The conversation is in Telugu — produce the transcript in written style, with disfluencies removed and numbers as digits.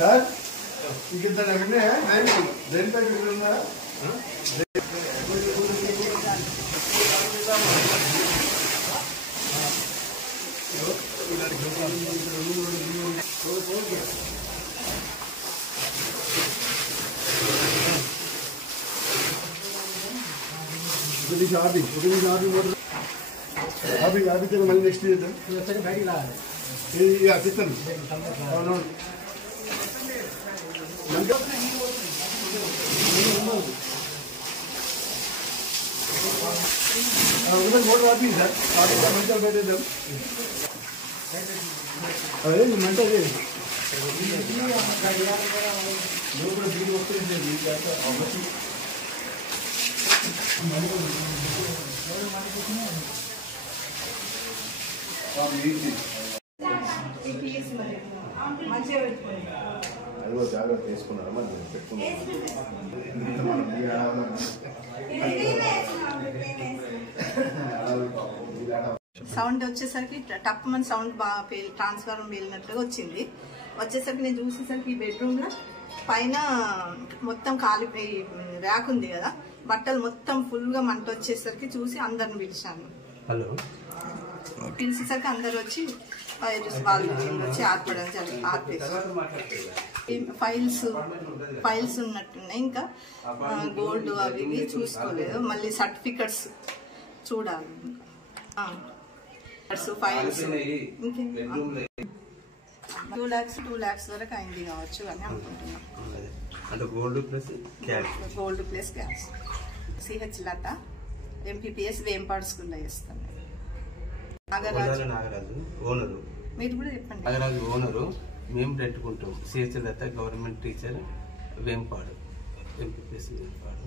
सर कितना लगने हैं दिन पे कितना अभी चलो मళ్ళీ నెక్స్ట్ చేద్దాం బయటికి రావాలి ఇక చిత్తం అవును उधर मोड़ आती है सर आगे का मंचल बैठे दम अरे मंचल ये लोग बड़े भीड़ होते हैं ये क्या ऑब्वियसली हम ये అదిగో జాగ్రత్త తీసుకున్నారా మరి సౌండ్ వచ్చేసరికి టప్ మన సౌండ్ బాగా ట్రాన్స్ఫార్మర్ వెళ్ళినట్టుగా వచ్చింది. వచ్చేసరికి నేను చూసేసరికి ఈ బెడ్రూమ్ లో పైన మొత్తం కాలిపోయి ర్యాక్ ఉంది కదా, బట్టలు మొత్తం ఫుల్ గా మంట వచ్చేసరికి చూసి అందరిని పిలిచాను. పిలిచేసరికి అందరు వచ్చి వాళ్ళు వచ్చి ఆర్పడం జరిగింది. ఫైల్స్ ఉన్నట్టున్నాయి, ఇంకా గోల్డ్ అవి ఇవి చూసుకోలేదు. మళ్ళీ సర్టిఫికెట్స్ చూడాలి, ఫైల్స్ 2 lakhs వరకు అయింది కావచ్చు అని అనుకుంటున్నాం. Gold plus cash. సిహెచ్ లత, ఎంపీపీఎస్ వేంపాడు స్కూల్లో చేస్తాను. నాగరాజు ఓనరు, మీరు కూడా చెప్పండి. నాగరాజు ఓనరు, మేము పెట్టుకుంటాం. CH Latha government teacher Vempadu, MPPS Vempadu.